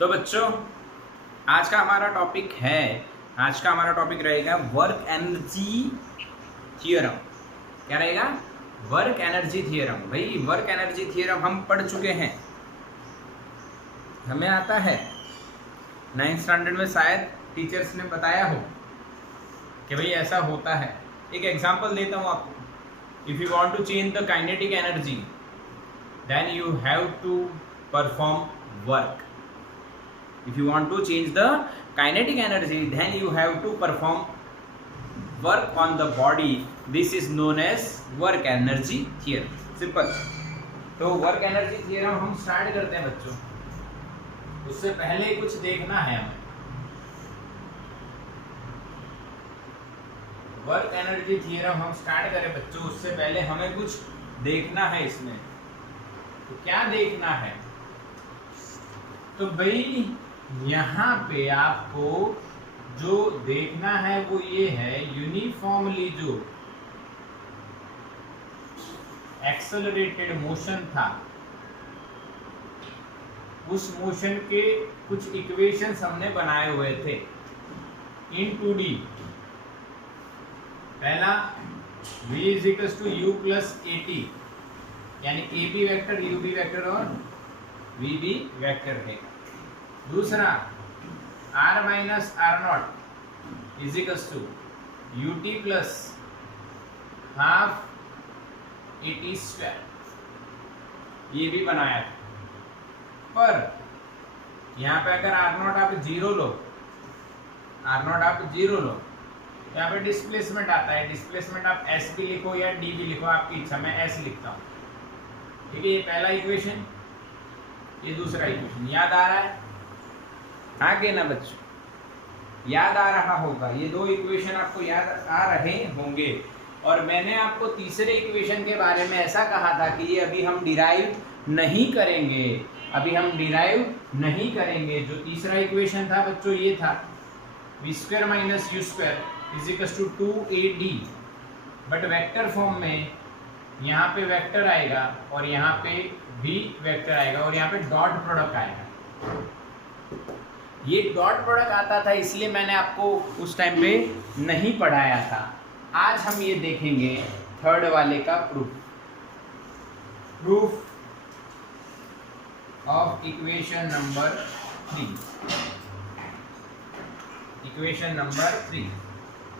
तो बच्चों आज का हमारा टॉपिक रहेगा वर्क एनर्जी थियरम। क्या रहेगा? Work energy theorem. भाई वर्क एनर्जी थियरम हम पढ़ चुके हैं, हमें आता है 9th स्टैंडर्ड में, शायद टीचर्स ने बताया हो कि भाई ऐसा होता है। एक एग्जांपल देता हूँ आपको। If you want to change the kinetic energy then you have to perform work. If you want to change the kinetic energy, then you have to perform work on the body. This is known as work energy theorem. Simple. तो work energy theorem हम start करते हैं बच्चों। उससे पहले कुछ देखना है हमें। वर्क एनर्जी थियरम हम स्टार्ट करें बच्चों, उससे पहले हमें कुछ देखना है इसमें। तो क्या देखना है? तो भाई यहाँ पे आपको जो देखना है वो ये है, यूनिफॉर्मली जो एक्सेलरेटेड मोशन था, उस मोशन के कुछ इक्वेशंस हमने बनाए हुए थे इन 2D। पहला v is to u plus at, यानी ab वेक्टर, ub वेक्टर और vb वेक्टर है। दूसरा r minus r nought is equals to ut plus half at square, ये भी बनाया था। पर यहाँ पे अगर r नॉट आप जीरो लो, तो यहाँ पे डिस्प्लेसमेंट आता है। डिस्प्लेसमेंट आप s भी लिखो या d भी लिखो, आपकी इच्छा। मैं s लिखता हूँ, ठीक है। ये पहला इक्वेशन, ये दूसरा इक्वेशन। याद आ रहा है? आगे ना बच्चों, याद आ रहा होगा। ये दो इक्वेशन आपको याद आ रहे होंगे। और मैंने आपको तीसरे इक्वेशन के बारे में ऐसा कहा था कि ये अभी हम डिराइव नहीं करेंगे। जो तीसरा इक्वेशन था बच्चों ये था v square minus u square is equal to 2ad, but vector form में यहाँ पे वेक्टर आएगा और यहाँ पे v वेक्टर आएगा और यहाँ पे डॉट प्रोडक्ट आएगा। ये डॉट प्रोडक्ट आता था, इसलिए मैंने आपको उस टाइम पे नहीं पढ़ाया था। आज हम ये देखेंगे थर्ड वाले का प्रूफ ऑफ इक्वेशन नंबर 3।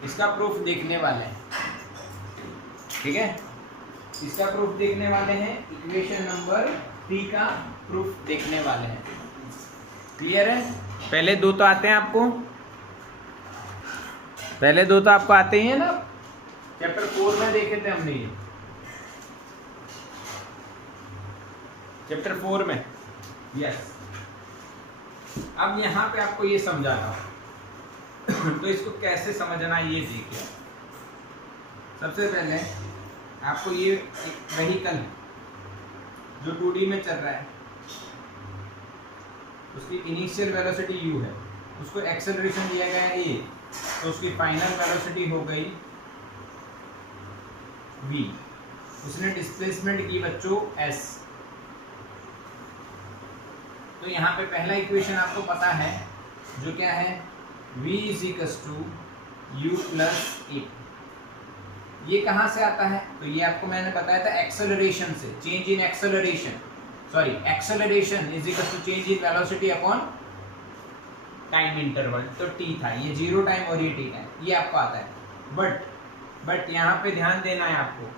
इसका प्रूफ देखने वाले हैं, ठीक है। इसका प्रूफ देखने वाले हैं, इक्वेशन नंबर 3 का प्रूफ देखने वाले हैं। क्लियर है? पहले दो तो आते हैं आपको, आते ही है ना। चैप्टर 4 में देखे थे हमने ये, चैप्टर 4 में। यस। अब यहाँ पे आपको ये समझाना तो इसको कैसे समझना ये देखिए। सबसे पहले आपको ये एक व्हीकल जो 2D में चल रहा है, उसकी इनिशियल वेलोसिटी u है, उसको एक्सेलरेशन दिया गया है a, तो उसकी फाइनल वेलोसिटी हो गई v। उसने डिस्प्लेसमेंट की बच्चों s। तो यहाँ पे पहला इक्वेशन आपको पता है जो क्या है, v is equal to u plus a। ये कहाँ से आता है? तो ये आपको मैंने बताया था एक्सेलरेशन से, change in acceleration. Sorry, acceleration is equal to change in velocity upon time interval. तो t था, ये 0 टाइम और ये t टाइम, ये आपको आता है। बट यहाँ पे ध्यान देना है आपको,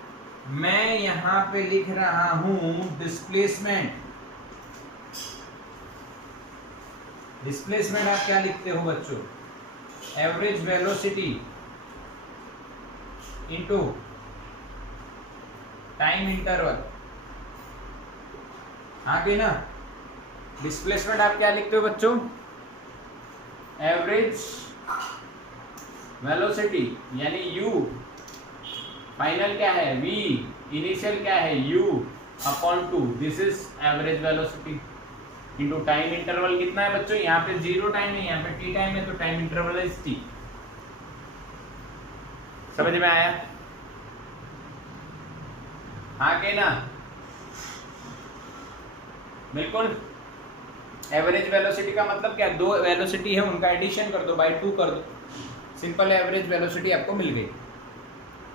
मैं यहाँ पे लिख रहा हूँ डिस्प्लेसमेंट। डिस्प्लेसमेंट आप क्या लिखते हो बच्चों? Average velocity into time interval. आगे ना, डिस्प्लेसमेंट आप क्या लिखते हो बच्चों? एवरेज वेलोसिटी यानी u, फाइनल क्या है v, इनिशियल क्या है u upon 2, this is average velocity into time interval. कितना है बच्चों? यहाँ पे 0 टाइम है, यहाँ पे t टाइम है, तो टाइम इंटरवल इज t। समझ में आया? आगे ना, बिल्कुल। एवरेज वेलोसिटी का मतलब क्या, दो वेलोसिटी है उनका एडिशन कर दो, बाई 2 कर दो, सिंपल एवरेज वेलोसिटी आपको मिल गई।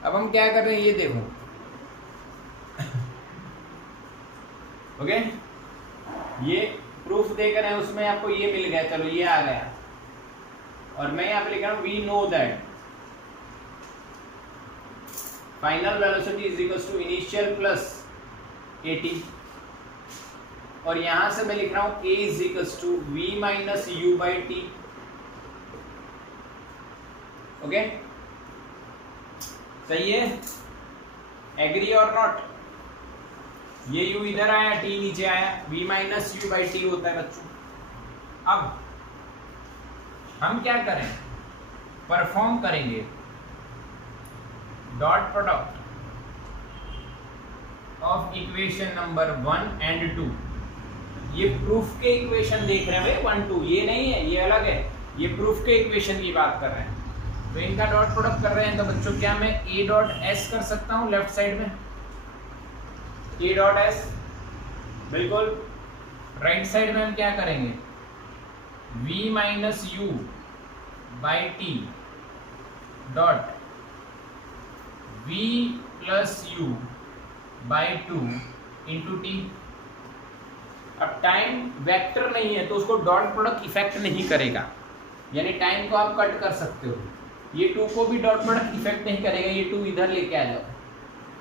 अब हम क्या कर रहे हैं ये देखो। ओके, ये प्रूफ देकर है उसमें आपको ये मिल गया, चलो ये आ गया, और मैं यहाँ पे लिख रहा हूँ we know that final velocity is equals to initial plus at, और यहां से मैं लिख रहा हूं a is equals to v minus u by t. Okay, सही है, एग्री और नॉट? ये u इधर आया, t नीचे आया, v minus u by T होता है बच्चों। अब हम क्या करें, परफॉर्म करेंगे dot product of equation number 1 and 2। ये प्रूफ के इक्वेशन देख रहे हैं भाई, 1 2 ये नहीं है, ये अलग है, ये प्रूफ के इक्वेशन की बात कर रहे हैं, तो इनका डॉट प्रोडक्ट कर रहे हैं। तो बच्चों क्या मैं a डॉट एस कर सकता हूं लेफ्ट साइड में, a डॉट एस, बिल्कुल। राइट साइड में हम क्या करेंगे, v minus you by T dot v plus you by 2 into T. अब टाइम वेक्टर नहीं है तो उसको डॉट प्रोडक्ट इफेक्ट नहीं करेगा, यानी टाइम को आप कट कर सकते हो, ये 2 को भी डॉट प्रोडक्ट इफेक्ट नहीं करेगा, ये 2 इधर लेके आ जाओ,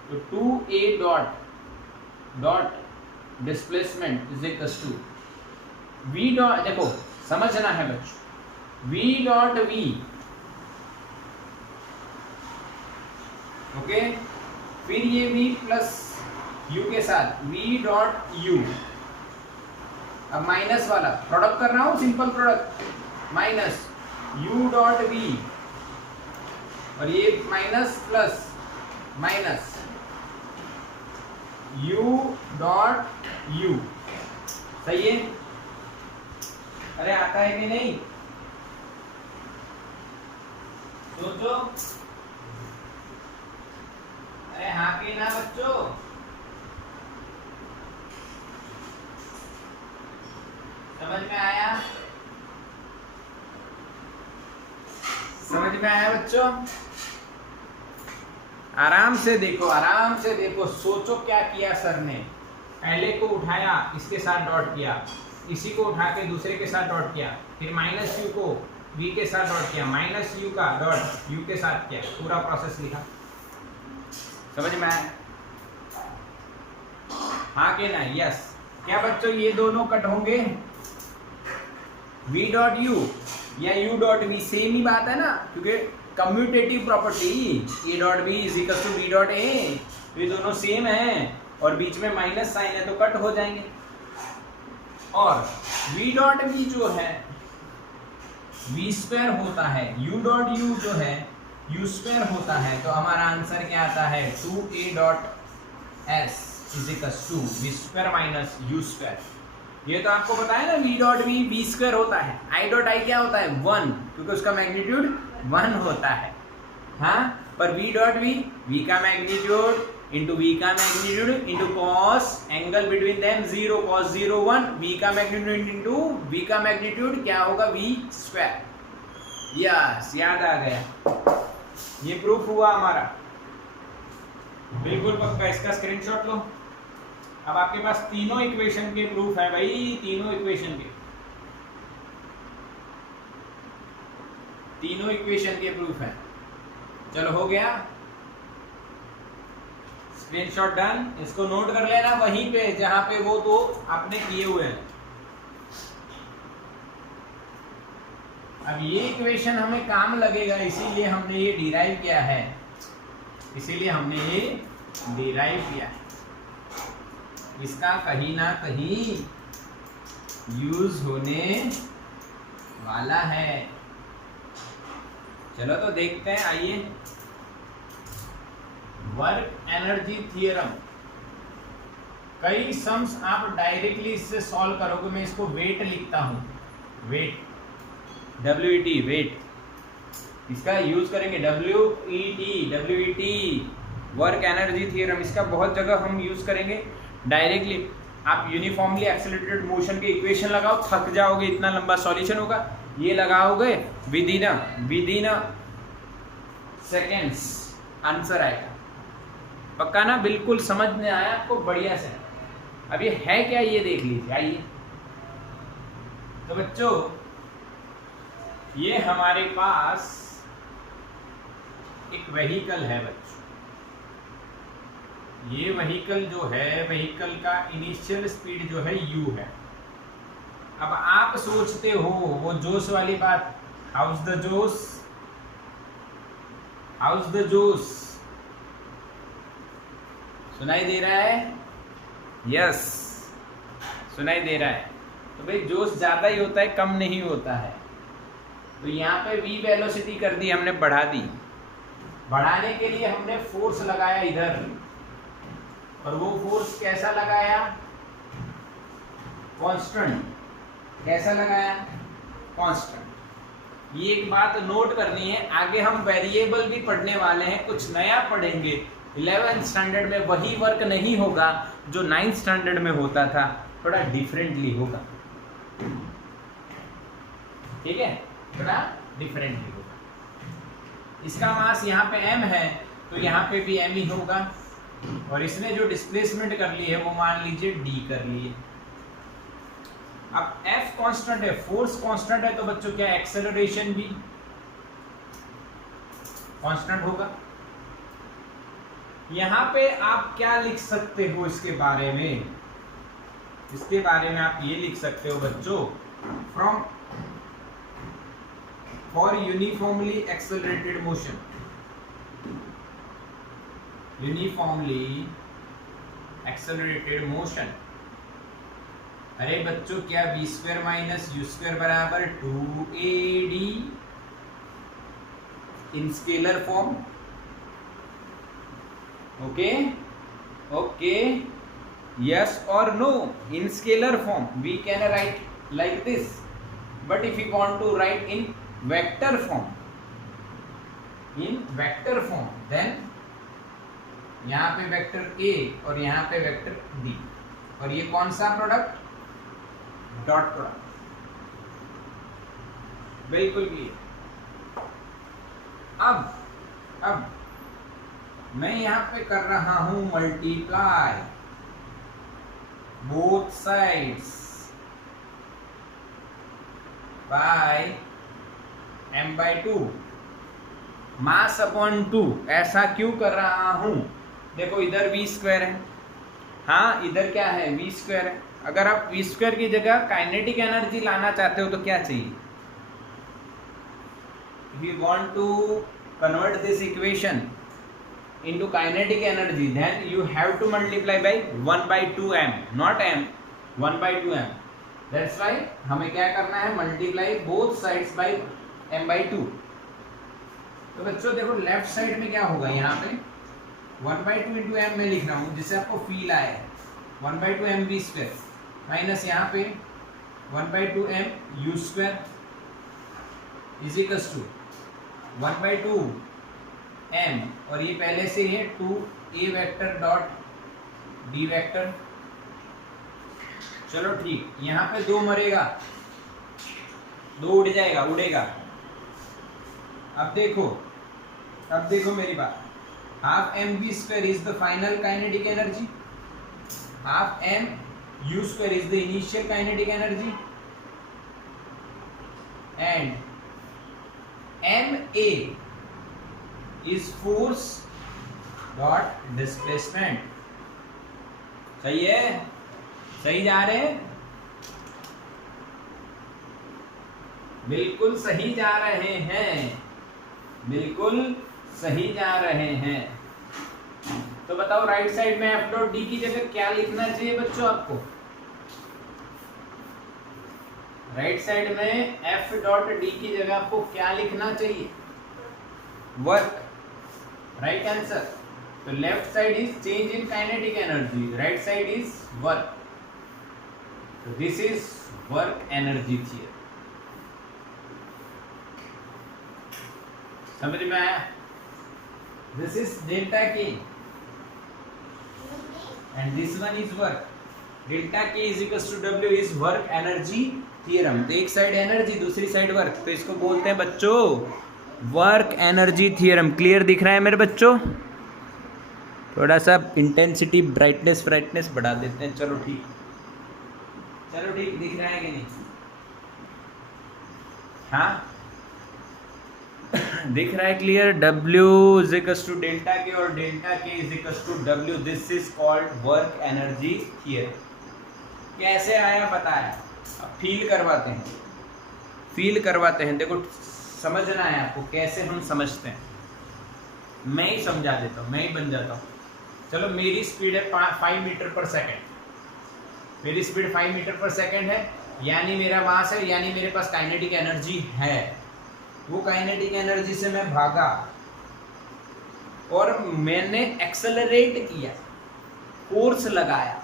तो 2a dot dot displacement is equals to v dot, देखो समझना है बच्चों, v डॉट v, ओके, फिर ये v प्लस u के साथ v डॉट u, अब माइनस वाला प्रोडक्ट कर रहा हूं, simple product, minus u dot v, और ये minus plus minus u dot u, सही है? अरे आता है कि नहीं, सोचो, अरे हाँ कि ना बच्चों, समझ में आया? समझ में आया बच्चों? आराम से देखो, आराम से देखो, सोचो क्या किया सर ने, पहले को उठाया, इसके साथ डॉट किया, इसी को उठा के दूसरे के साथ डॉट किया, फिर माइनस यू को v के साथ डॉट किया, माइनस यू का डॉट u के साथ किया, पूरा प्रोसेस लिखा। समझ में आया? हाँ कि ना? यस। क्या बच्चों ये दोनों कट होंगे, v डॉट u या u डॉट v, सेम ही बात है ना, क्योंकि commutative property a dot b is equal to b dot a, ये दोनों सेम है और बीच में माइनस साइन है तो कट हो जाएंगे। और v डॉट v जो है v स्क्वायर होता है, u डॉट u जो है u स्क्वायर होता है, तो हमारा आंसर क्या आता है, 2a dot s is equal to v square minus u square. ये तो आपको पता है ना, v डॉट v स्क्वायर होता है, i डॉट i क्या होता है, 1, क्योंकि उसका मैग्नीट्यूड 1 होता है। हाँ, पर v डॉट v का मैग्नीट्यूड इंटू v का magnitude into cos angle between them 0, cos 0 1, v का मैग्नीट्यूड इंटू v का मैग्नीट्यूड क्या होगा, v स्क्वायर। यस, याद आ गया, ये प्रूफ हुआ हमारा, बिल्कुल पक्का। इसका स्क्रीनशॉट लो। अब आपके पास तीनों इक्वेशन के प्रूफ है भाई, तीनों इक्वेशन के प्रूफ है। चलो हो गया, स्क्रीनशॉट डन। इसको नोट कर लेना वहीं पे जहां पे वो तो आपने किए हुए हैं। अब ये इक्वेशन हमें काम लगेगा, इसीलिए हमने ये डिराइव किया है, इसका कहीं ना कहीं यूज होने वाला है। चलो तो देखते हैं, आइए। वर्क एनर्जी थ्योरम, कई सम्स आप डायरेक्टली इससे सॉल्व करोगे। मैं इसको वेट लिखता हूं, वेट, WET, वेट, इसका यूज करेंगे, WET, वर्क एनर्जी थ्योरम। इसका बहुत जगह हम यूज करेंगे डायरेक्टली। आप यूनिफॉर्मली एक्सेलरेटेड मोशन के इक्वेशन लगाओ, थक जाओगे, इतना लंबा सॉल्यूशन होगा। ये लगाओगे विदिन सेकेंड्स आंसर आएगा। पक्का ना? बिल्कुल समझ में आया आपको? बढ़िया से। अब ये है क्या, ये देख लीजिए। आइए तो बच्चों, ये हमारे पास एक व्हीकल है बच्चों। ये व्हीकल जो है, व्हीकल का इनिशियल स्पीड जो है u है। अब आप सोचते हो वो जोश वाली बात, हाउस द जोश, हाउस द जोश, सुनाई दे रहा है? यस, सुनाई दे रहा है। तो भाई जोश ज्यादा ही होता है, कम नहीं होता है। तो यहाँ पे v वेलोसिटी कर दी हमने, बढ़ा दी। बढ़ाने के लिए हमने फोर्स लगाया इधर, और वो फोर्स कैसा लगाया? कांस्टेंट। कैसा लगाया? कांस्टेंट। ये एक बात नोट करनी है, आगे हम वेरिएबल भी पढ़ने वाले हैं, कुछ नया पढ़ेंगे। 11th स्टैंडर्ड में वही वर्क नहीं होगा जो 9th स्टैंडर्ड में होता था, थोड़ा डिफरेंटली होगा। ठीक है, थोड़ा डिफरेंटली होगा। इसका मास यहाँ पे m है, तो यहाँ पे भी m ही होगा। और इसने जो डिस्प्लेसमेंट कर ली है वो मान लीजिए d कर ली है। अब f कांस्टेंट है, फोर्स कांस्टेंट है, तो बच्चों क्या एक्सेलरेशन भी कांस्टेंट होगा। यहां पे आप क्या लिख सकते हो इसके बारे में? इसके बारे में आप ये लिख सकते हो बच्चों, from for uniformly accelerated motion, uniformly accelerated motion. अरे बच्चों, क्या v square minus u square बराबर 2ad in scalar form? Okay okay, yes और no? In scalar form we can write like this, but if you want to write in vector form, in vector form, then यहाँ पे vector a और यहाँ पे vector d, और ये कौन सा प्रोडक्ट? Dot product. बिल्कुल क्लियर। अब मैं यहाँ पे कर रहा हूं multiply both sides by m/2 mass upon 2। ऐसा क्यों कर रहा हूं? देखो इधर v स्क्वायर है, हाँ इधर क्या है? v स्क्वायर है। अगर आप v स्क्वायर की जगह काइनेटिक एनर्जी लाना चाहते हो तो क्या चाहिए? If you want to convert this equation into kinetic energy, then you have to multiply by 1/2m, not m, 1/2m. That's why हमें क्या करना है? multiply both sides by m/2। तो बच्चों देखो लेफ्ट साइड में क्या होगा? यहाँ पे 1/2 into m में लिख रहा हूँ, जिससे आपको फील आए। 1/2 m v स्क्वायर माइनस यहाँ पे 1/2 m u square is equals to 1/2 m, और ये पहले से है 2a vector dot d vector. चलो ठीक, यहाँ पे 2 मरेगा, 2 उड़ जाएगा, उड़ेगा। अब देखो मेरी बात, half m v square is the final kinetic energy, half m u square is the initial kinetic energy, and ma is force dot displacement। सही है? सही जा रहे हैं? बिल्कुल सही जा रहे हैं, बिल्कुल सही जा रहे हैं। तो बताओ राइट साइड में f डॉट डी की जगह क्या लिखना चाहिए बच्चों आपको? राइट साइड में f डॉट डी की जगह आपको क्या लिखना चाहिए? वर्क। Right answer. तो left side is change in kinetic energy, right side is work. तो this is work energy theory. समझ में आया? This is delta K and this one is work। Delta K is equals to W is work energy theorem. तो एक side energy, दूसरी side work, तो इसको बोलते हैं बच्चों वर्क एनर्जी थ्योरम। क्लियर दिख रहा है मेरे बच्चों? थोड़ा सा इंटेंसिटी ब्राइटनेस बढ़ा देते हैं। चलो ठीक दिख रहा है कि नहीं? हाँ दिख रहा है clear? W is equals to delta K और delta K is equals to W। This is called work energy theorem. कैसे आया पता है? अब फील करवाते हैं। देखो समझना है आपको कैसे हम समझते हैं। मैं ही समझा देता हूँ, मैं ही बन जाता हूँ। चलो मेरी स्पीड है 5 मीटर पर सेकेंड। मेरी स्पीड 5 मीटर पर सेकेंड है, यानी मेरा मास है, यानी मेरे पास काइनेटिक एनर्जी है। वो काइनेटिक एनर्जी से मैं भागा और मैंने एक्सेलरेट किया, फोर्स लगाया।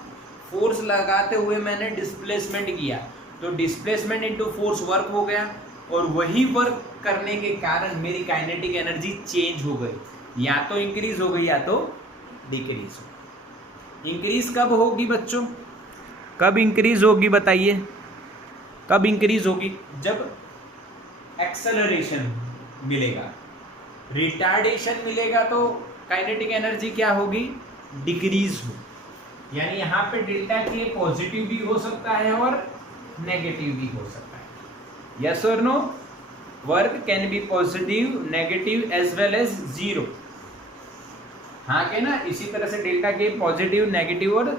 फोर्स लगाते हुए मैंने डिस्प्लेसमेंट किया, तो डिस्प्लेसमेंट इनटू फोर्स वर्क हो गया, और वही वर्क करने के कारण मेरी काइनेटिक एनर्जी चेंज हो गई, या तो इंक्रीज हो गई या तो डिक्रीज हो गई। इंक्रीज कब होगी बच्चों? कब इंक्रीज होगी बताइए? कब इंक्रीज होगी? जब एक्सेलरेशन मिलेगा। रिटार्डेशन मिलेगा तो काइनेटिक एनर्जी क्या होगी? डिक्रीज हो। यानी यहाँ पे डेल्टा के पॉजिटिव भी हो सकता है और नेगेटिव भी हो सकता है। यस और no? Work can be positive, negative as well as zero. हाँ के ना? इसी तरह से डेल्टा के पॉजिटिव, नेगेटिव और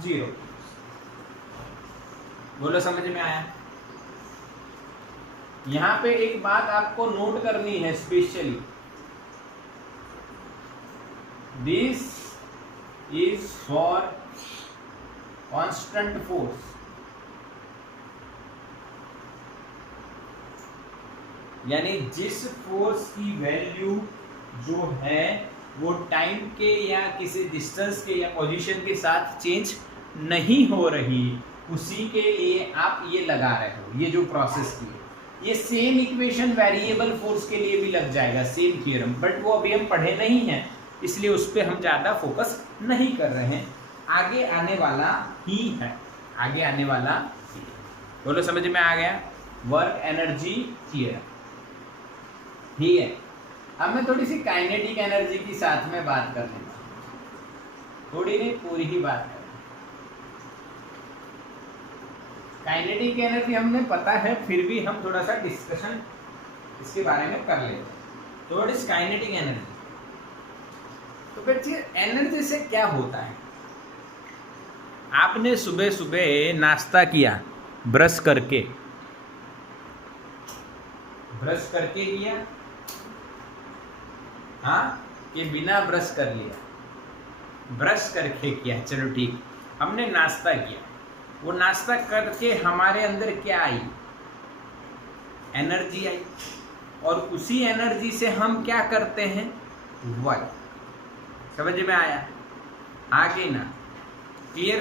जीरो। बोलो समझ में आया? यहां पे एक बात आपको नोट करनी है specially. This is for constant force. यानी जिस फोर्स की वैल्यू जो है वो टाइम के या किसी डिस्टेंस के या पोजीशन के साथ चेंज नहीं हो रही, उसी के लिए आप ये लगा रहे हो, ये जो प्रोसेस की है। ये सेम इक्वेशन वेरिएबल फोर्स के लिए भी लग जाएगा, सेम थ्योरम, बट वो अभी हम पढ़े नहीं हैं, इसलिए उस पर हम ज़्यादा फोकस नहीं कर रहे हैं। आगे आने वाला ही है, आगे आने वाला ही है। बोलो समझ में आ गया? वर्क एनर्जी थ्योरम ही है। अब मैं थोड़ी सी काइनेटिक एनर्जी की साथ में बात कर लेता हूँ, थोड़ी नहीं पूरी ही बात कर। काइनेटिक एनर्जी हमने पता है, फिर भी हम थोड़ा सा डिस्कशन इसके बारे में कर लेते हैं। तो व्हाट इज काइनेटिक एनर्जी? तो बच्चे एनर्जी से क्या होता है? आपने सुबह सुबह नाश्ता किया ब्रश करके किया, हाँ कि बिना ब्रश कर लिया? ब्रश करके किया, चलो ठीक। हमने नाश्ता किया, वो नाश्ता करके हमारे अंदर क्या आई? एनर्जी आई, और उसी एनर्जी से हम क्या करते हैं? वर्क। समझ में आया? आगे ना? क्लियर?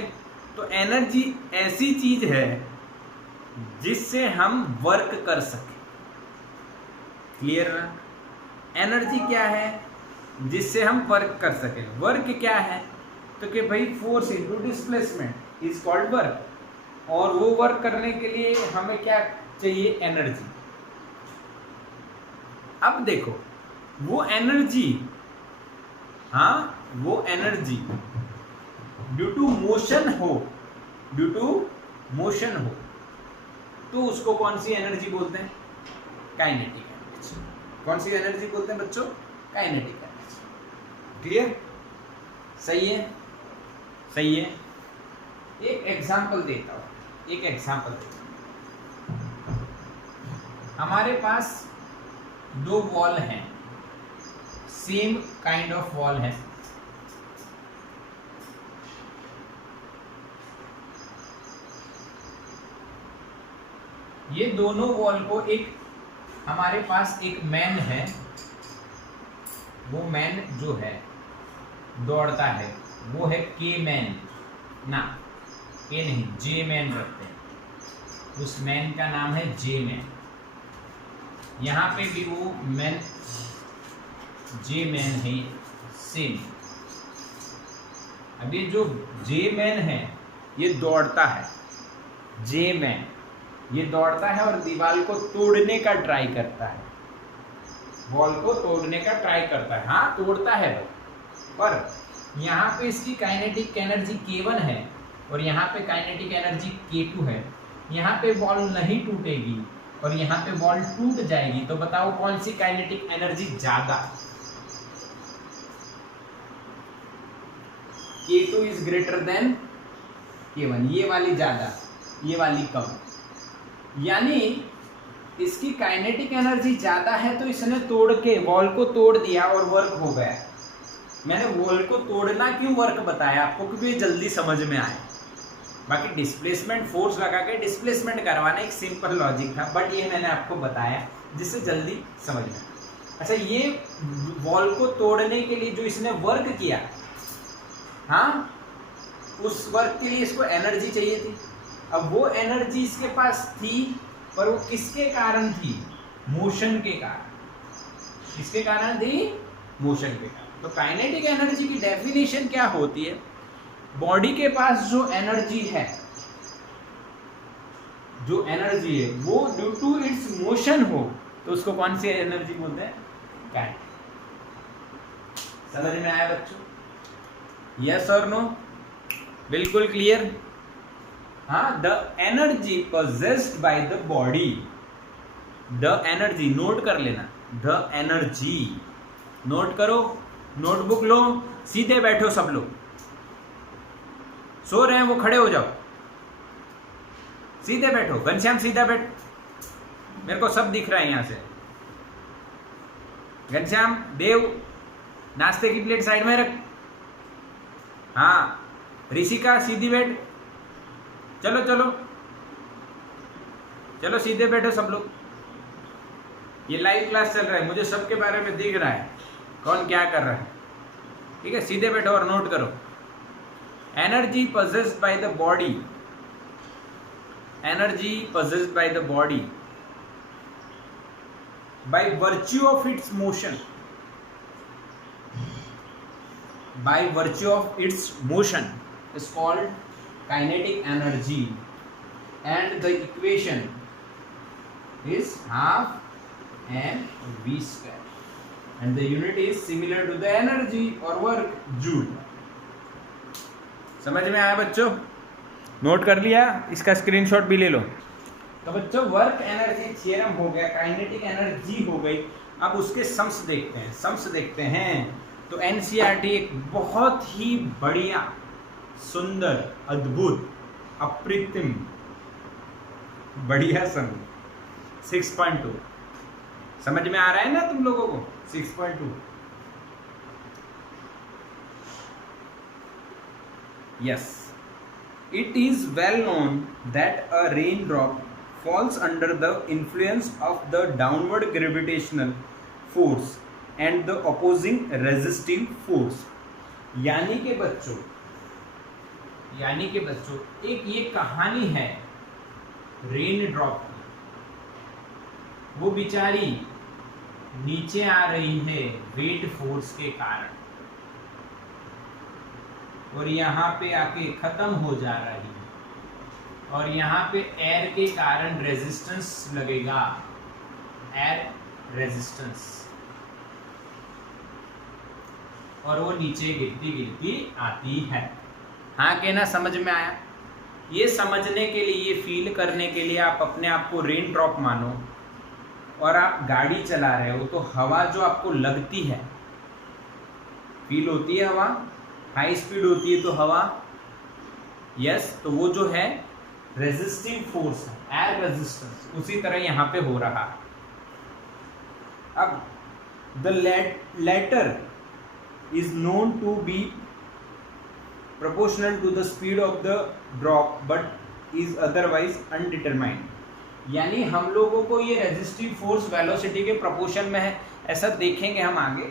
तो एनर्जी ऐसी चीज है जिससे हम वर्क कर सकें। क्लियर ना? एनर्जी क्या है? जिससे हम वर्क कर सकें। वर्क क्या है? तो कि भाई force into displacement is called work, और वो वर्क करने के लिए हमें क्या चाहिए? एनर्जी। अब देखो वो एनर्जी, हाँ वो एनर्जी ड्यू टू मोशन हो, तो उसको कौन सी एनर्जी बोलते हैं? Kinetic energy. कौन सी एनर्जी बोलते हैं बच्चों? Kinetic energy. क्लियर? सही है? सही है। एक एग्जांपल देता हूं, हमारे पास दो वॉल हैं, सेम काइंड ऑफ वॉल है। ये दोनों वॉल को हमारे पास एक मैन है, वो मैन जो है दौड़ता है, वो है के मैन ना, के नहीं जे मैन रखते हैं, उस मैन का नाम है जे मैन। यहाँ पे भी वो मैन जे मैन है सेम। अब ये जो जे मैन है ये दौड़ता है, जे मैन, ये दौड़ता है और दीवार को तोड़ने का ट्राई करता है, बॉल को तोड़ने का ट्राई करता है। हाँ तोड़ता है वो, पर यहाँ पे इसकी काइनेटिक एनर्जी K1 है और यहाँ पे काइनेटिक एनर्जी K2 है। यहाँ पे बॉल नहीं टूटेगी और यहाँ पे बॉल टूट जाएगी, तो बताओ कौन सी काइनेटिक एनर्जी ज्यादा? K2 is greater than K1, ये वाली ज्यादा, ये वाली कम। यानी इसकी काइनेटिक एनर्जी ज्यादा है तो इसने तोड़ के बॉल को तोड़ दिया और वर्क हो गया। मैंने बॉल को तोड़ना क्यों वर्क बताया आपको, क्योंकि ये जल्दी समझ में आए। बाकी डिस्प्लेसमेंट फोर्स लगा के डिस्प्लेसमेंट करवाना एक सिंपल लॉजिक था, बट ये मैंने आपको बताया जिससे जल्दी समझ में। अच्छा, ये बॉल को तोड़ने के लिए जो इसने वर्क किया, हाँ उस वर्क के लिए इसको एनर्जी चाहिए थी। अब वो एनर्जी इसके पास थी, पर वो किसके कारण थी? मोशन के कारण। किसके कारण थी? मोशन के कारण। तो काइनेटिक एनर्जी की डेफिनेशन क्या होती है? बॉडी के पास जो एनर्जी है, जो एनर्जी है वो ड्यू टू इट्स मोशन हो तो उसको कौन सी एनर्जी बोलते हैं? काइनेटिक। समझ में आया बच्चों? यस और नो? बिल्कुल क्लियर? हाँ, the energy possessed by the body, the energy, note कर लेना, द एनर्जी, नोट करो, नोटबुक लो, सीधे बैठो सब लोग। सो रहे हैं वो खड़े हो जाओ, सीधे बैठो। घनश्याम सीधा बैठ, मेरे को सब दिख रहा है यहां से। घनश्याम, देव, नाश्ते की प्लेट साइड में रख। हाँ, ऋषिका सीधी बैठ, चलो चलो चलो सीधे बैठो सब लोग। ये लाइव क्लास चल रहा है, मुझे सबके बारे में दिख रहा है कौन क्या कर रहा है। ठीक है, सीधे बैठो और नोट करो। Energy possessed by the body, energy possessed by the body by virtue of its motion, by virtue of its motion is called kinetic energy, and the equation is half mv square, and the unit is similar to the energy or work joule. समझ में आया बच्चों? Note कर लिया? इसका screenshot भी ले लो। तो बच्चों वर्क एनर्जी थ्योरम हो गया, काइनेटिक एनर्जी हो गई। अब उसके सम्स देखते हैं, सम्स देखते हैं। तो एनसीईआरटी एक बहुत ही बढ़िया, सुंदर, अद्भुत, अप्रतिम, बढ़िया सम 6.2 समझ में आ रहा है ना तुम लोगों को? 6.2 Yes, it is well known that a raindrop falls under the influence of the downward gravitational force and the opposing resistive force. यानी कि बच्चों एक ये कहानी है रेन ड्रॉप की। वो बेचारी नीचे आ रही है वेट फोर्स के कारण और यहाँ पे आके खत्म हो जा रही है, और यहाँ पे एयर के कारण रेजिस्टेंस लगेगा, एयर रेजिस्टेंस, और वो नीचे गिरती गिरती आती है। हाँ कहना समझ में आया? ये समझने के लिए, ये फील करने के लिए आप अपने आप को रेन ड्रॉप मानो और आप गाड़ी चला रहे हो तो हवा जो आपको लगती है, फील होती है हवा, हाई स्पीड होती है तो हवा, यस, तो वो जो है रेजिस्टिव फोर्स है, एयर रेजिस्टेंस, उसी तरह यहाँ पे हो रहा। अब the latter is known to be proportional to the speed of the drop but is otherwise undetermined। यानी हम लोगों को ये रेजिस्टिव फोर्स वेलोसिटी के प्रोपोर्शन में है, ऐसा देखेंगे हम आगे,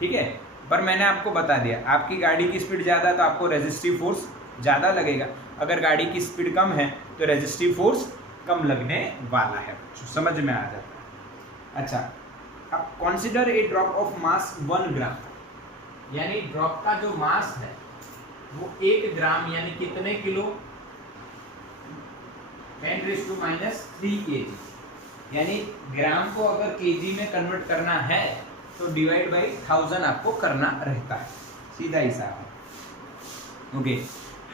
ठीक है। पर मैंने आपको बता दिया, आपकी गाड़ी की स्पीड ज़्यादा है तो आपको रेजिस्टिव फोर्स ज़्यादा लगेगा, अगर गाड़ी की स्पीड कम है तो रेजिस्टिव फोर्स कम लगने वाला है। समझ में आ जाता है? अच्छा, अब consider a drop of mass 1 ग्राम, यानी ड्रॉप का जो मास है वो 1 ग्राम यानी कितने किलो? 10⁻³ kg, यानी ग्राम को अगर केजी में कन्वर्ट करना है तो डिवाइड बाई 1000 आपको करना रहता है, सीधा हिसाब है। Okay,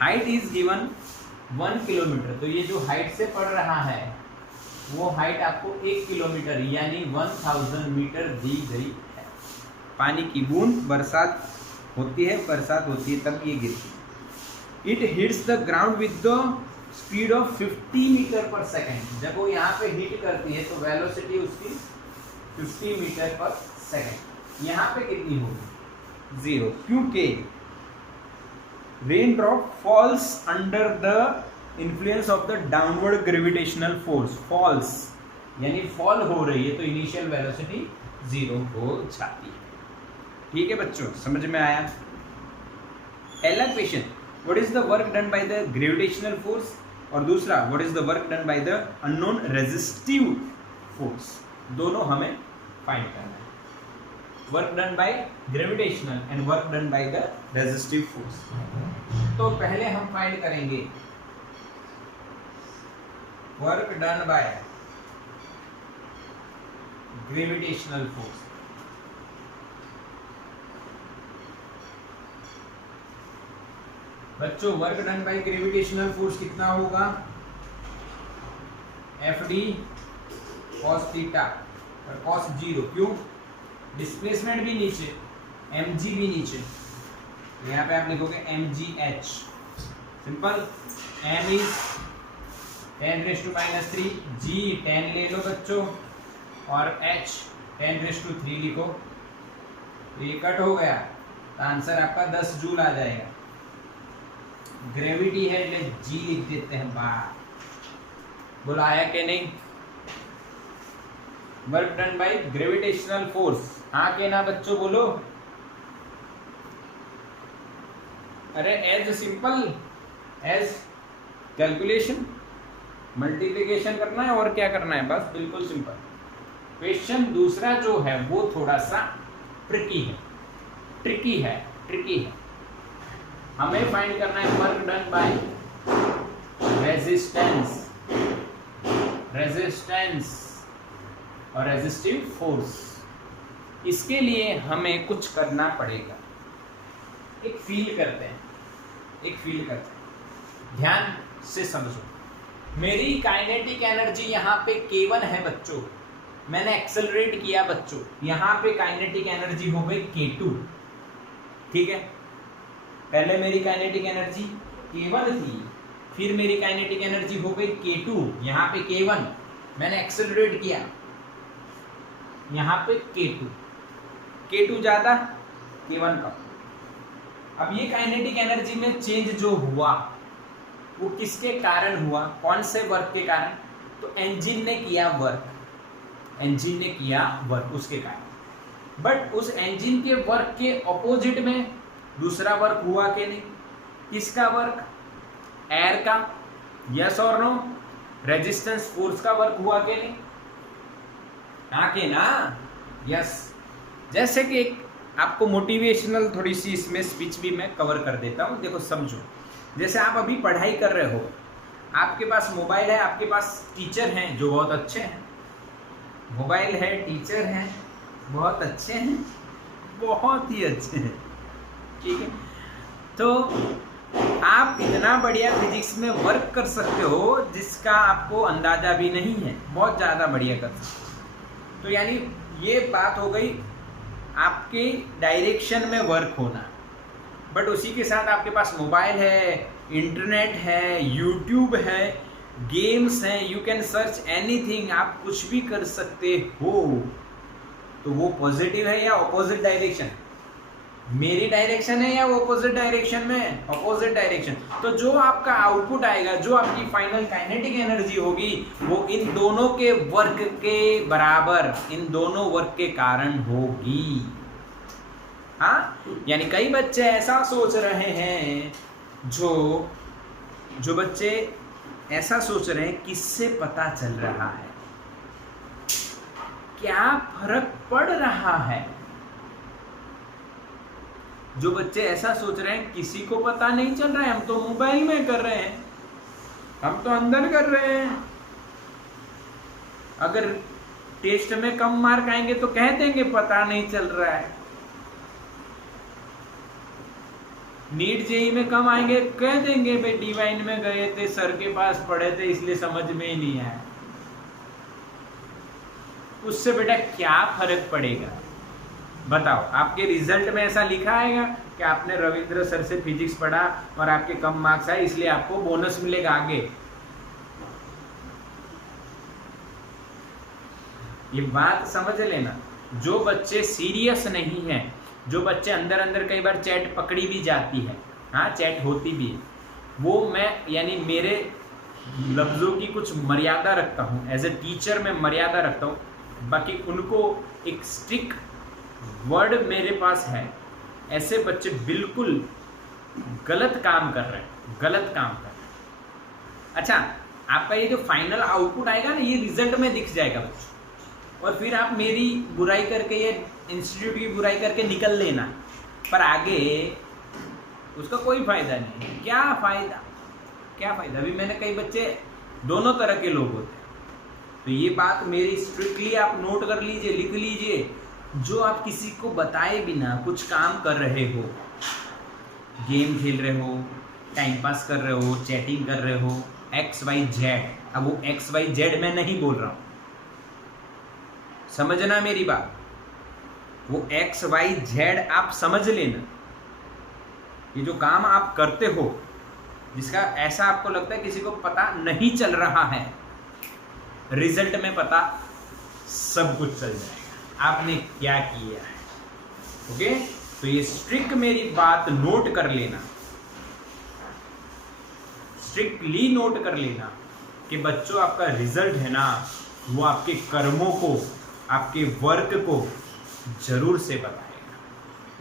height is given 1 kilometre, तो ये जो हाइट से पढ़ रहा है वो हाइट आपको 1 किलोमीटर यानी 1000 मीटर दी गई है। पानी की बूंद बरसात होती है तब ये गिरती है। It hits the ground with the speed of 50 metre per second. जब वो यहाँ पे हिट करती है तो वेलोसिटी उसकी 50 मीटर पर सेकेंड। यहाँ पे कितनी होगी? 0, क्योंकि rain drop falls under the influence of the downward gravitational force. Falls यानी फॉल हो रही है तो इनिशियल वेलोसिटी 0 हो जाती है। ठीक है बच्चों, समझ में आया? पहला question, what is the work done by the gravitational force, और दूसरा what is the work done by the unknown resistive force. दोनों हमें फाइंड करना है, work done by gravitational and work done by the resistive force. तो पहले हम find करेंगे work done by gravitational force. बच्चों, work done by gravitational force कितना होगा? FD cos थीटा और cos 0। क्यों? डिस्प्लेसमेंट भी नीचे, mg भी नीचे, यहाँ पे आप लिखोगे mgh। Simple. m is 10⁻³ g 10 ले लो बच्चों, और h 10⁻³ लिखो। ये कट हो गया तो आंसर आपका 10 जूल आ जाएगा। ग्रेविटी है એટલે जी लिख देते हैं बाहर। बोला आया कि नहीं? Work done by gravitational force, हाँ के ना बच्चों बोलो। अरे as simple as calculation, multiplication करना है और क्या करना है, बस बिल्कुल सिंपल। क्वेश्चन दूसरा जो है वो थोड़ा सा ट्रिकी है। हमें फाइंड करना है वर्क डन बाय रेजिस्टेंस और रेजिस्टिव फोर्स। इसके लिए हमें कुछ करना पड़ेगा। एक फील करते हैं, ध्यान से समझो। मेरी काइनेटिक एनर्जी यहाँ पे K1 है बच्चों, मैंने एक्सेलरेट किया बच्चों, यहाँ पे काइनेटिक एनर्जी हो गई K2। ठीक है, पहले मेरी काइनेटिक एनर्जी K1 थी, फिर मेरी काइनेटिक एनर्जी हो गई K2, यहाँ पे K1, मैंने एक्सेलरेट किया, यहाँ पे K2 ज्यादा, K1 कम। अब ये काइनेटिक एनर्जी में चेंज जो हुआ वो किसके कारण हुआ? कौन से वर्क के कारण? तो इंजन ने किया वर्क, उसके कारण। बट उस इंजन के वर्क के ऑपोजिट में दूसरा वर्क हुआ कि नहीं? किसका वर्क? एयर का। यस और नो? रेजिस्टेंस फोर्स का वर्क हुआ कि नहीं? हाँ के ना? यस। जैसे कि एक आपको मोटिवेशनल थोड़ी सी इसमें स्पीच भी मैं कवर कर देता हूँ, देखो समझो। जैसे आप अभी पढ़ाई कर रहे हो, आपके पास मोबाइल है, आपके पास टीचर हैं जो बहुत अच्छे हैं, मोबाइल है, टीचर हैं बहुत अच्छे हैं, बहुत ही अच्छे हैं। ठीक है, तो आप इतना बढ़िया फिजिक्स में वर्क कर सकते हो जिसका आपको अंदाजा भी नहीं है, बहुत ज़्यादा बढ़िया कर सकते हो। तो यानी ये बात हो गई आपके डायरेक्शन में वर्क होना। बट उसी के साथ आपके पास मोबाइल है, इंटरनेट है, यूट्यूब है, गेम्स हैं, यू कैन सर्च एनीथिंग, आप कुछ भी कर सकते हो। तो वो पॉजिटिव है या ऑपोजिट डायरेक्शन? मेरी डायरेक्शन है या ऑपोजिट डायरेक्शन में? Opposite direction. तो जो आपका आउटपुट आएगा, जो आपकी फाइनल काइनेटिक एनर्जी होगी, वो इन दोनों के वर्क के बराबर, इन दोनों वर्क के कारण होगी। हाँ, यानी कई बच्चे ऐसा सोच रहे हैं, जो बच्चे ऐसा सोच रहे हैं, किससे पता चल रहा है, क्या फर्क पड़ रहा है? जो बच्चे ऐसा सोच रहे हैं किसी को पता नहीं चल रहा है, हम तो मोबाइल में कर रहे हैं, हम तो अंदर कर रहे हैं। अगर टेस्ट में कम मार्क आएंगे तो कह देंगे पता नहीं चल रहा है। नीट जेई में कम आएंगे कह देंगे भाई डिवाइन में गए थे, सर के पास पढ़े थे, इसलिए समझ में ही नहीं आया। उससे बेटा क्या फर्क पड़ेगा बताओ? आपके रिजल्ट में ऐसा लिखा आएगा कि आपने रविंद्र सर से फिजिक्स पढ़ा और आपके कम मार्क्स आए इसलिए आपको बोनस मिलेगा आगे? ये बात समझ लेना। जो बच्चे सीरियस नहीं हैं, जो बच्चे अंदर अंदर कई बार चैट पकड़ी भी जाती है, हाँ चैट होती भी है, वो मैं यानी मेरे लफ्ज़ों की कुछ मर्यादा रखता हूँ, एज ए टीचर मैं मर्यादा रखता हूँ। बाकी उनको एक स्ट्रिक्ट वर्ड मेरे पास है, ऐसे बच्चे बिल्कुल गलत काम कर रहे हैं, गलत काम कर रहे हैं। अच्छा, आपका ये जो फाइनल आउटपुट आएगा ना, ये रिजल्ट में दिख जाएगा बच्चों, और फिर आप मेरी बुराई करके या इंस्टीट्यूट की बुराई करके निकल लेना, पर आगे उसका कोई फायदा नहीं। क्या फायदा, क्या फायदा? अभी मैंने कई बच्चे दोनों तरह के लोग होते हैं, तो ये बात मेरी स्ट्रिक्टली आप नोट कर लीजिए, लिख लीजिए। जो आप किसी को बताए बिना कुछ काम कर रहे हो, गेम खेल रहे हो, टाइम पास कर रहे हो, चैटिंग कर रहे हो, XYZ, अब वो XYZ मैं नहीं बोल रहा हूँ, समझना मेरी बात, वो XYZ आप समझ लेना। ये जो काम आप करते हो, जिसका ऐसा आपको लगता है किसी को पता नहीं चल रहा है, रिजल्ट में पता सब कुछ चल जाएगा आपने क्या किया है। ओके, तो ये स्ट्रिक्ट मेरी बात नोट कर लेना, स्ट्रिक्टली नोट कर लेना कि बच्चों आपका रिजल्ट है ना, वो आपके कर्मों को, आपके वर्क को जरूर से बताएगा,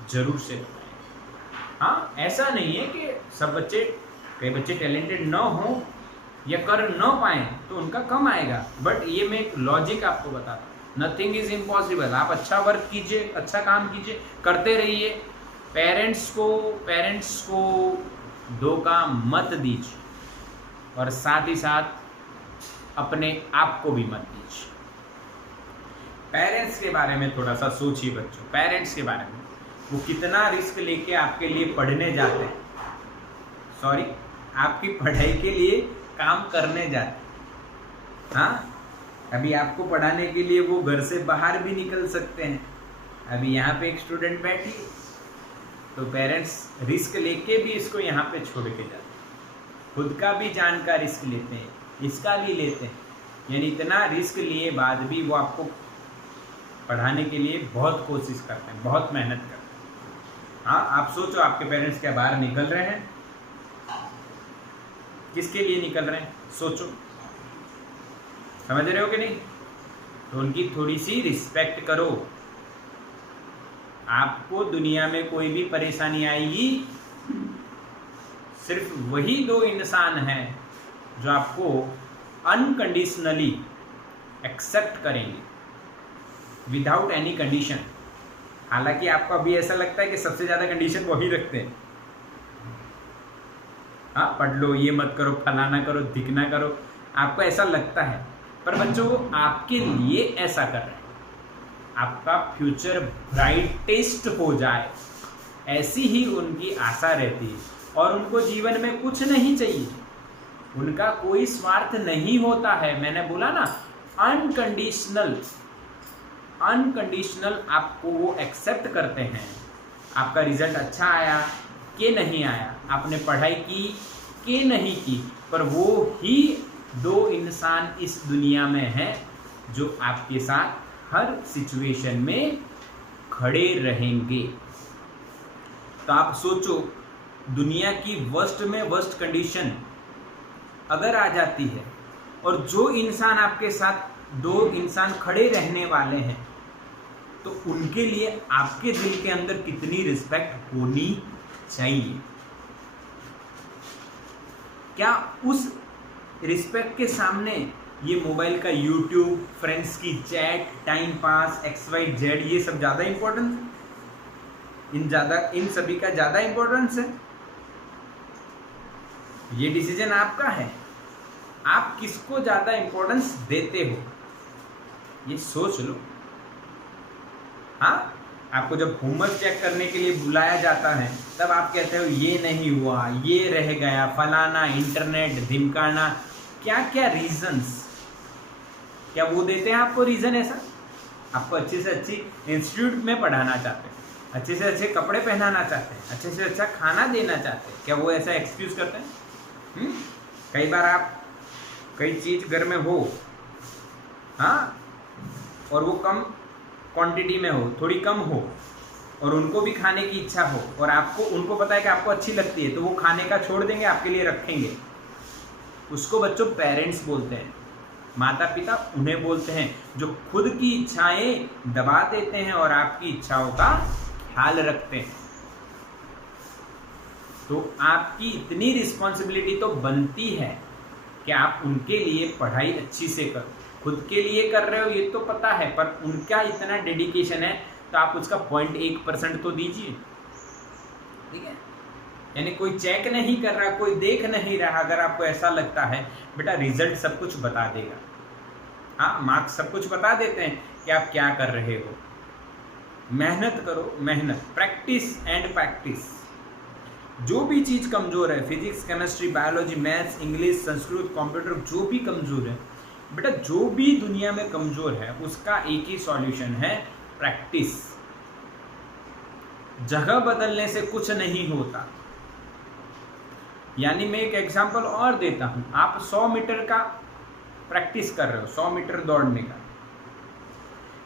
जरूर से बताएगा। हाँ, ऐसा नहीं है कि सब बच्चे, कई बच्चे टैलेंटेड न हो या कर न पाए तो उनका कम आएगा, बट ये मैं एक लॉजिक आपको बताता हूँ, नथिंग इज इम्पॉसिबल। आप अच्छा वर्क कीजिए, अच्छा काम कीजिए, करते रहिए। पेरेंट्स को धोखा मत दीजिए, और साथ ही साथ अपने आप को भी मत दीजिए। पेरेंट्स के बारे में थोड़ा सा सोचिए बच्चों, पेरेंट्स के बारे में, वो कितना रिस्क लेके आपके लिए पढ़ने जाते हैं, सॉरी आपकी पढ़ाई के लिए काम करने जाते हैं। हाँ, अभी आपको पढ़ाने के लिए वो घर से बाहर भी निकल सकते हैं। अभी यहाँ पे एक स्टूडेंट बैठी, तो पेरेंट्स रिस्क लेके भी इसको यहाँ पे छोड़ के जाते हैं, खुद का भी जान का रिस्क लेते हैं, इसका भी लेते हैं, यानी इतना रिस्क लिए बाद भी वो आपको पढ़ाने के लिए बहुत कोशिश करते हैं, बहुत मेहनत करते हैं। हाँ, आप सोचो आपके पेरेंट्स क्या बाहर निकल रहे हैं, किसके लिए निकल रहे हैं, सोचो, समझ रहे हो कि नहीं? तो उनकी थोड़ी सी रिस्पेक्ट करो। आपको दुनिया में कोई भी परेशानी आएगी, सिर्फ वही दो इंसान हैं जो आपको अनकंडीशनली एक्सेप्ट करेंगे, विदाउट एनी कंडीशन। हालांकि आपको अभी ऐसा लगता है कि सबसे ज़्यादा कंडीशन वही रखते हैं, हाँ पढ़ लो, ये मत करो, फलाना करो, दिखना करो, आपको ऐसा लगता है, पर बच्चों वो आपके लिए ऐसा कर रहे हैं, आपका फ्यूचर ब्राइटेस्ट हो जाए, ऐसी ही उनकी आशा रहती है। और उनको जीवन में कुछ नहीं चाहिए, उनका कोई स्वार्थ नहीं होता है। मैंने बोला ना, अनकंडीशनल, अनकंडीशनल आपको वो एक्सेप्ट करते हैं। आपका रिजल्ट अच्छा आया कि नहीं आया, आपने पढ़ाई की कि नहीं की, पर वो ही दो इंसान इस दुनिया में हैं जो आपके साथ हर सिचुएशन में खड़े रहेंगे। तो आप सोचो, दुनिया की वर्स्ट में वर्स्ट कंडीशन अगर आ जाती है, और जो इंसान आपके साथ दो इंसान खड़े रहने वाले हैं, तो उनके लिए आपके दिल के अंदर कितनी रिस्पेक्ट होनी चाहिए। क्या उस रिस्पेक्ट के सामने ये मोबाइल का यूट्यूब, फ्रेंड्स की चैट, टाइम पास, XYZ ये सब ज़्यादा इम्पोर्टेंस है? इन सभी का ज़्यादा इम्पोर्टेंस है? ये डिसीजन आपका है, आप किसको ज्यादा इंपॉर्टेंस देते हो, ये सोच लो। हाँ, आपको जब होमवर्क चेक करने के लिए बुलाया जाता है तब आप कहते हो ये नहीं हुआ, ये रह गया, फलाना, इंटरनेट, ढिमकाना, क्या क्या रीजंस, क्या वो देते हैं आपको रीजन ऐसा? आपको अच्छी से अच्छी इंस्टीट्यूट में पढ़ाना चाहते हैं, अच्छे से अच्छे कपड़े पहनाना चाहते हैं, अच्छे से अच्छा खाना देना चाहते हैं, क्या वो ऐसा एक्सक्यूज करते हैं? कई बार आप कई चीज घर में हो, हाँ, और वो कम क्वांटिटी में हो, थोड़ी कम हो, और उनको भी खाने की इच्छा हो, और आपको उनको पता है कि आपको अच्छी लगती है, तो वो खाने का छोड़ देंगे, आपके लिए रखेंगे। उसको बच्चों पेरेंट्स बोलते हैं, माता पिता उन्हें बोलते हैं जो खुद की इच्छाएं दबा देते हैं और आपकी इच्छाओं का ख्याल रखते हैं। तो आपकी इतनी रिस्पॉन्सिबिलिटी तो बनती है कि आप उनके लिए पढ़ाई अच्छी से करो। खुद के लिए कर रहे हो ये तो पता है, पर उनका इतना डेडिकेशन है तो आप उसका 0.1% तो दीजिए, ठीक है? यानी कोई चेक नहीं कर रहा, कोई देख नहीं रहा, अगर आपको ऐसा लगता है बेटा रिजल्ट सब कुछ बता देगा, हाँ, मार्क्स सब कुछ बता देते हैं कि आप क्या कर रहे हो, मेहनत करो, मेहनत, प्रैक्टिस एंड प्रैक्टिस। जो भी चीज कमजोर है, physics, chemistry, biology, maths, English, Sanskrit, computer, जो भी कमजोर है बेटा, जो भी दुनिया में कमजोर है उसका एक ही सॉल्यूशन है, प्रैक्टिस। जगह बदलने से कुछ नहीं होता। यानी मैं एक एग्जांपल और देता हूं, आप 100 मीटर का प्रैक्टिस कर रहे हो, 100 मीटर दौड़ने का,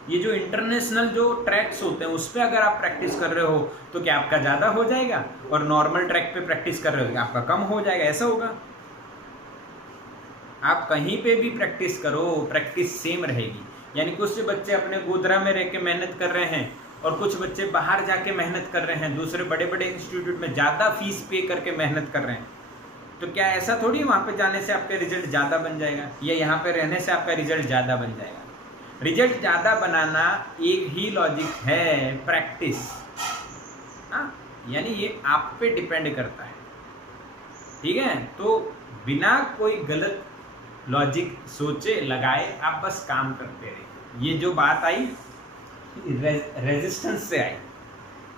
ये जो इंटरनेशनल जो ट्रैक्स होते हैं उस पर अगर आप प्रैक्टिस कर रहे हो तो क्या आपका ज़्यादा हो जाएगा, और नॉर्मल ट्रैक पे प्रैक्टिस कर रहे हो आपका कम हो जाएगा? ऐसा होगा? आप कहीं पे भी प्रैक्टिस करो, प्रैक्टिस सेम रहेगी। यानी कुछ बच्चे अपने गोदरा में रह के मेहनत कर रहे हैं और कुछ बच्चे बाहर जाके मेहनत कर रहे हैं, दूसरे बड़े बड़े इंस्टीट्यूट में ज़्यादा फीस पे करके मेहनत कर रहे हैं, तो क्या ऐसा थोड़ी वहाँ पे जाने से आपका रिजल्ट ज़्यादा बन जाएगा, या यहाँ पे रहने से आपका रिजल्ट ज़्यादा बन जाएगा? रिजल्ट ज़्यादा बनाना एक ही लॉजिक है, प्रैक्टिस। हाँ, यानी ये आप पे डिपेंड करता है, ठीक है? तो बिना कोई गलत लॉजिक सोचे लगाए आप बस काम करते रहिए। ये जो बात आई रेजिस्टेंस से आई,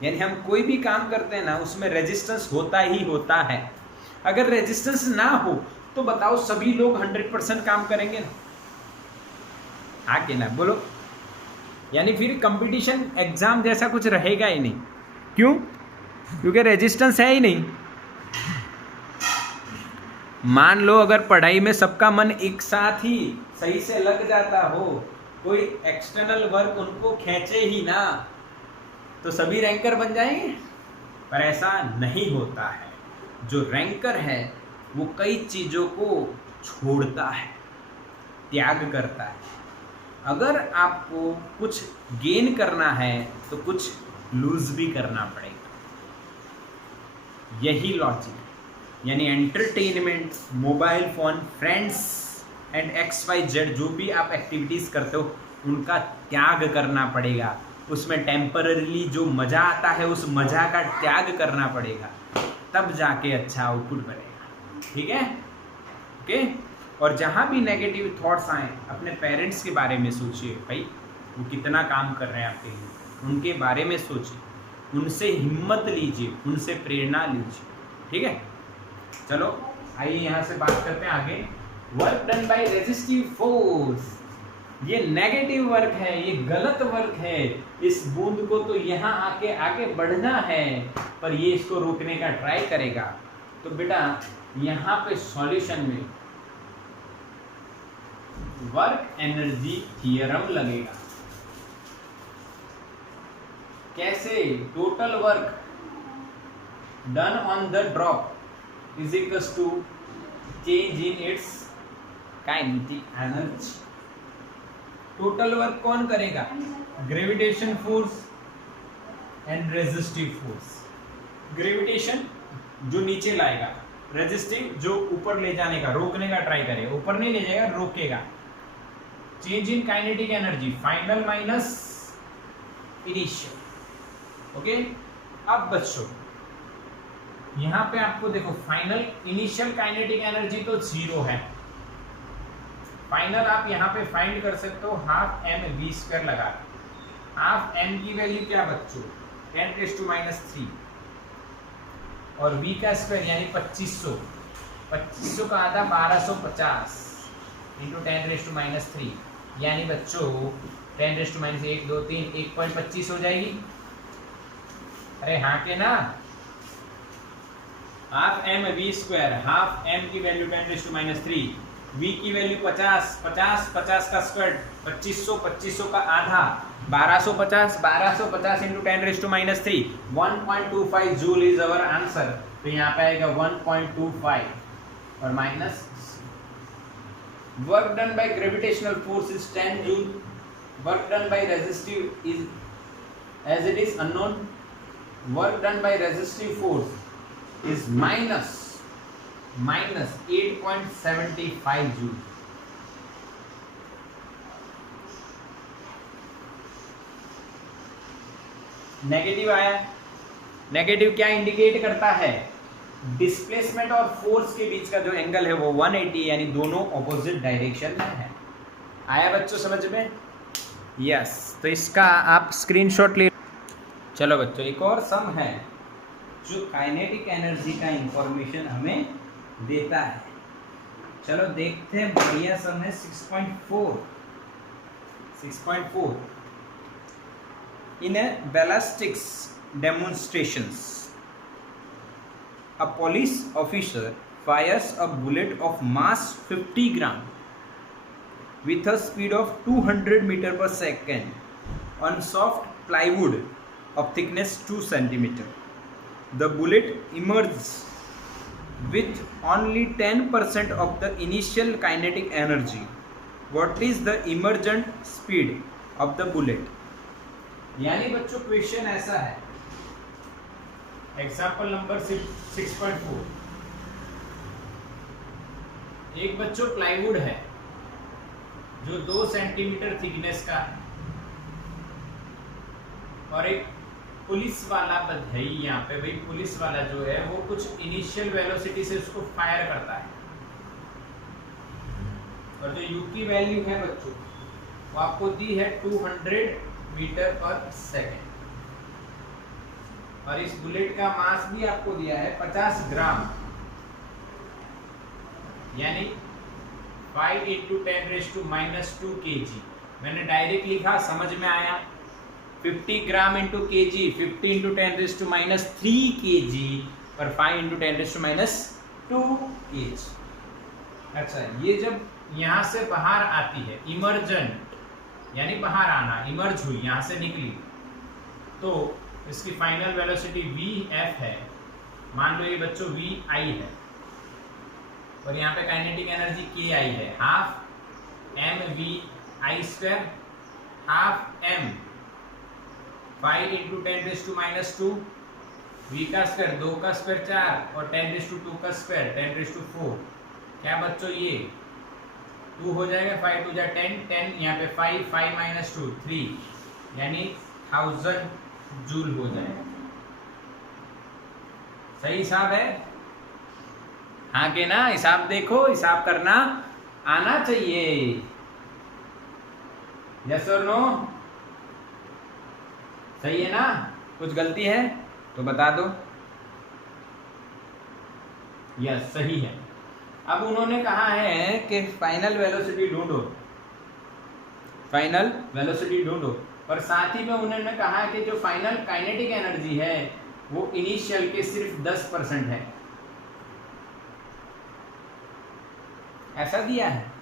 यानी हम कोई भी काम करते हैं ना उसमें रेजिस्टेंस होता ही होता है। अगर रेजिस्टेंस ना हो तो बताओ सभी लोग 100% काम करेंगे ना? हाँ कि ना, बोलो? यानी फिर कंपटीशन एग्जाम जैसा कुछ रहेगा ही नहीं। क्यों? क्योंकि रेजिस्टेंस है ही नहीं। मान लो अगर पढ़ाई में सबका मन एक साथ ही सही से लग जाता हो, कोई एक्सटर्नल वर्क उनको खींचे ही ना, तो सभी रैंकर बन जाएंगे, पर ऐसा नहीं होता है। जो रैंकर है वो कई चीज़ों को छोड़ता है, त्याग करता है। अगर आपको कुछ गेन करना है तो कुछ लूज भी करना पड़ेगा। यही लॉजिक, यानी entertainment, mobile phone, friends and XYZ जो भी आप एक्टिविटीज़ करते हो उनका त्याग करना पड़ेगा। उसमें टेम्पररीली जो मज़ा आता है उस मज़ा का त्याग करना पड़ेगा, तब जाके अच्छा आउटपुट बनेगा, ठीक है? ओके? और जहाँ भी नेगेटिव थॉट्स आए अपने पेरेंट्स के बारे में सोचिए, भाई वो कितना काम कर रहे हैं आपके लिए, उनके बारे में सोचिए, उनसे हिम्मत लीजिए, उनसे प्रेरणा लीजिए, ठीक है? चलो आइए यहाँ से बात करते हैं आगे। Work done by resistive force, ये नेगेटिव वर्क है, ये गलत वर्क है। इस बूंद को तो यहाँ आके आगे बढ़ना है, पर ये इसको रोकने का ट्राई करेगा। तो बेटा यहाँ पे सॉल्यूशन में वर्क एनर्जी थियरम लगेगा। कैसे? Total work done on the drop is equals to change in its kinetic energy। Total work कौन करेगा? Gravitation force and resistive force. Gravitation जो नीचे लाएगा, रेजिस्टिव जो ऊपर ले जाने का, रोकने का ट्राई करेगा, ऊपर नहीं ले जाएगा, रोकेगा। Change in kinetic energy, final minus initial. Okay, अब बच्चों यहाँ पे आपको देखो फाइनल, इनिशियल काइनेटिक एनर्जी तो 0 है, फाइनल आप यहाँ पे फाइंड कर सकते हो हाफ एम वी स्क्वायर लगा। हाफ एम की वैल्यू क्या बच्चों 10⁻³ और वी का स्क्वायर यानी 2500। 2500 का आधा 1250 इंटू 10⁻³ यानी बच्चों 10⁻1 2 3 1.25 हो जाएगी। अरे हाँ के ना, half m v square, half m की वैल्यू 10⁻3, वी की वैल्यू 50 50 50 का स्क्वायर 2500 2500 का आधा 1250 1250 into 10⁻³ 1.25 joule is our answer. तो यहाँ पे आएगा 1.25 और minus work done by gravitational force is 10 joule, work done by resistive is as it is unknown, work done by resistive force is minus 8.75 joule. Negative आया। Negative क्या indicate करता है? Displacement और फोर्स के बीच का जो एंगल है वो 180 यानी दोनों ऑपोजिट डायरेक्शन में है। आया बच्चों समझ में? यस, तो इसका आप स्क्रीनशॉट ले। चलो बच्चों एक और सम है जो काइनेटिक एनर्जी का इंफॉर्मेशन हमें देता है। चलो देखते हैं, बढ़िया सम है 6.4 in ballistics demonstrations a police officer fires a bullet of mass 50 gram with a speed of 200 meter per second on soft plywood of thickness 2 centimeter. The bullet emerges with only 10% of the initial kinetic energy. What is the emergent speed of the bullet? यानी बच्चों question ऐसा है, example number 6.4। एक बच्चों plywood है जो 2 centimetre thickness का है और एक पुलिस वाला बधाई यहाँ पे, भाई पुलिस वाला जो है वो कुछ इनिशियल वेलोसिटी से उसको फायर करता है और जो यू की वैल्यू है बच्चों वो आपको दी है 200 मीटर पर सेकेंड और इस बुलेट का मास भी आपको दिया है 50 ग्राम यानी 5 × 10⁻² kg। मैंने डायरेक्ट लिखा, समझ में आया? 50 ग्राम इंटू के जी, 50 × 10⁻³ kg पर 5 × 10⁻² kg। अच्छा, ये जब यहाँ से बाहर आती है, इमर्जेंट यानी बाहर आना, इमर्ज हुई, यहाँ से निकली, तो इसकी फाइनल वेलोसिटी vf है। मान लो ये बच्चों vi है और यहाँ पे काइनेटिक एनर्जी ki है, half m vi², half m 5 × 10⁻², v का स्क्वायर 2 का स्क्वायर 4 और 10⁻² का स्क्वायर 10⁻4। क्या बच्चों ये 2 हो जाएगा, 5 2 जा 10 10, यहाँ पे 5 5 - 2 3 यानी 1000 जूल हो जाएगा। सही हिसाब है? हाँ के ना? हिसाब देखो, हिसाब करना आना चाहिए। यस और नो? सही है ना? कुछ गलती है तो बता दो। यस सही है। अब उन्होंने कहा है कि फाइनल वेलोसिटी ढूंढो, फाइनल वेलोसिटी ढूंढो, और साथ ही में उन्होंने कहा कि जो फाइनल काइनेटिक एनर्जी है वो इनिशियल के सिर्फ 10% है। ऐसा दिया है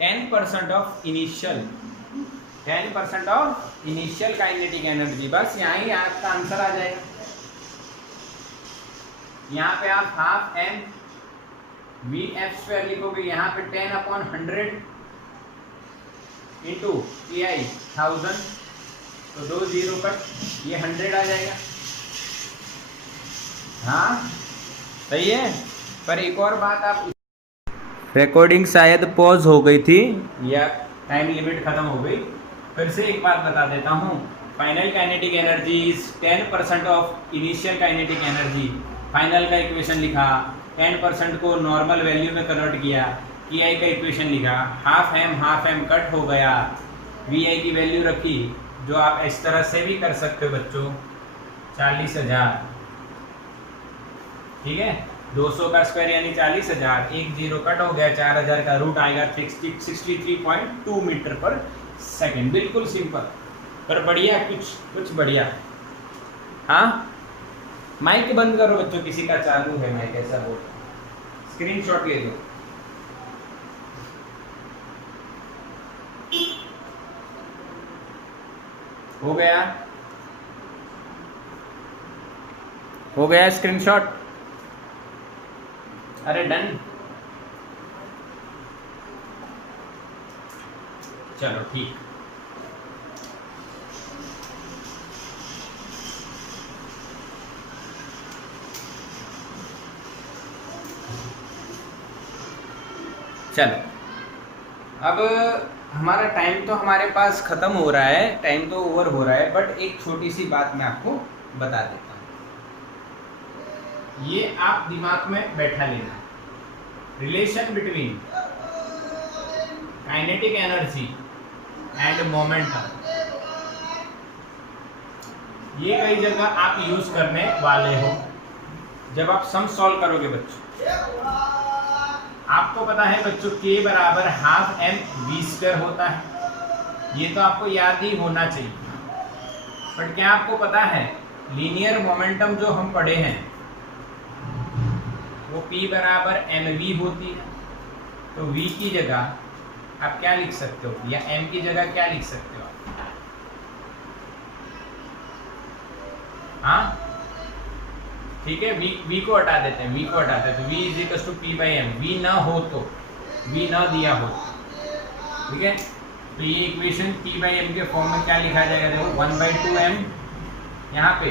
10% of initial, 10% of initial kinetic energy. बस यहाँ ही आपका आंसर आ जाएगा। यहाँ पे आप half m v f square लिखोगे, यहाँ पे 10/100 इंटू पी आई 1000, तो 2 0 कट, ये 100 आ जाएगा। हाँ सही है। पर एक और बात, आप रिकॉर्डिंग शायद पॉज हो गई थी या टाइम लिमिट खत्म हो गई, फिर से एक बात बता देता हूँ। Final kinetic energy is 10% of initial kinetic energy. Final का इक्वेशन लिखा, 10% को नॉर्मल वैल्यू में कन्वर्ट किया, की आई का इक्वेशन लिखा, हाफ एम कट हो गया, वी आई की वैल्यू रखी, जो आप इस तरह से भी कर सकते हो बच्चों, 40,000, ठीक है, 200 का स्क्वायर यानी 40,000, एक जीरो कट हो गया, 4,000 का रूट आएगा 63.2 मीटर पर सेकेंड। बिल्कुल सिंपल पर बढ़िया, कुछ बढ़िया। हाँ, माइक बंद करो बच्चों, किसी का चालू है माइक, ऐसा बोल, स्क्रीनशॉट ले लो। हो गया स्क्रीनशॉट, अरे डन, चलो ठीक। चलो अब हमारा टाइम तो हमारे पास ख़त्म हो रहा है, टाइम तो ओवर हो रहा है, बट एक छोटी सी बात मैं आपको बता देता हूँ, ये आप दिमाग में बैठा लेना, relation between kinetic energy and momentum, ये कई जगह आप यूज करने वाले हो जब आप सम सॉल्व करोगे बच्चों। आपको पता है बच्चों k बराबर हाफ एम वी स्क्वायर होता है, ये तो आपको याद ही होना चाहिए। बट क्या आपको पता है लीनियर मोमेंटम जो हम पढ़े हैं वो p बराबर एम वी होती है, तो v की जगह आप क्या लिख सकते हो, या m की जगह क्या लिख सकते हो आप? हाँ ठीक है, v को हटा देते हैं, v को हटाते हैं, तो v is equal to p by m, v ना हो तो, v ना दिया हो, ठीक है, तो ये इक्वेशन p बाई एम के फॉर्म में क्या लिखा जाएगा, देखो 1/2m, यहाँ पे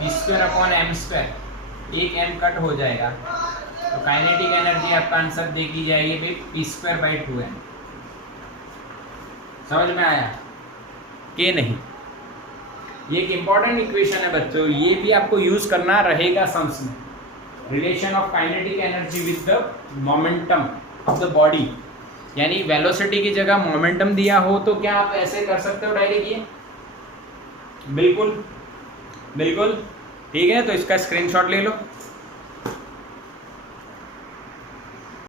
p square upon m square, एक m कट हो जाएगा, तो काइनेटिक एनर्जी आपका आंसर देखी जाएगी भाई p स्क्वायर बाई 2m। समझ में आया कि नहीं? ये एक इंपॉर्टेंट इक्वेशन है बच्चों, ये भी आपको यूज करना रहेगा सम्स में, relation of kinetic energy with the momentum of the body, यानी वेलोसिटी की जगह मोमेंटम दिया हो तो क्या आप ऐसे कर सकते हो डायरेक्ट, ये बिल्कुल बिल्कुल ठीक है। तो इसका स्क्रीनशॉट ले लो।